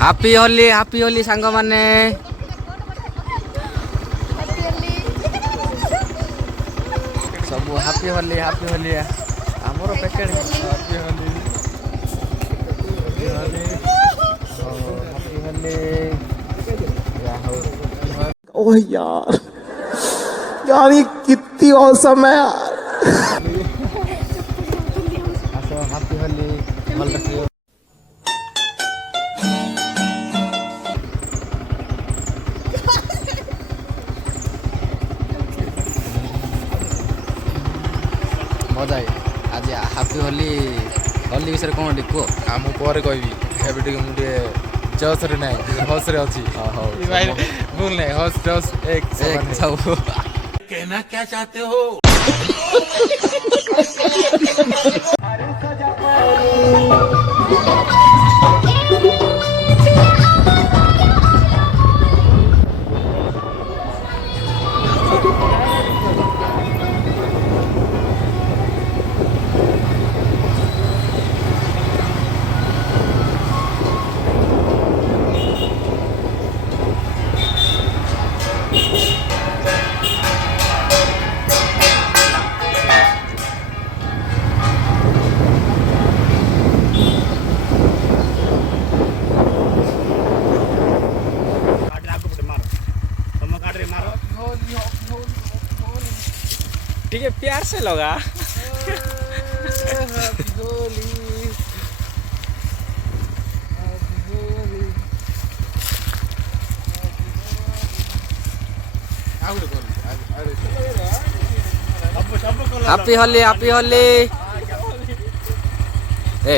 ହାପି ହୋଲି ସାଙ୍ଗମାନେ। ସବୁ ହାପି ହୋଲି ଆମର ପ୍ୟାକେଟ ହାପି ହୋଲି ओह यार यार ये कितनी औसम है यार। ହାପି ହୋଲି ଭଲ ରଖିବ। ମଜା ଆଜି ହାପି ହୋଲି ବିଷୟରେ କ'ଣ ଟିକେ କୁହ। ମୁଁ ପରେ କହିବି, ଏବେ ଟିକେ ମୁଁ ଟିକେ ଜସ୍ରେ ନାହିଁ, ଟିକେ ହସ୍ରେ ଅଛି। ଭୁଲ ନାହିଁ, ହସ୍ ଜସ୍ ଏକ ସବୁ कहना क्या चाहते हो। ठीक है, प्यार से लगा। ହାପି ହୋଲି ଏ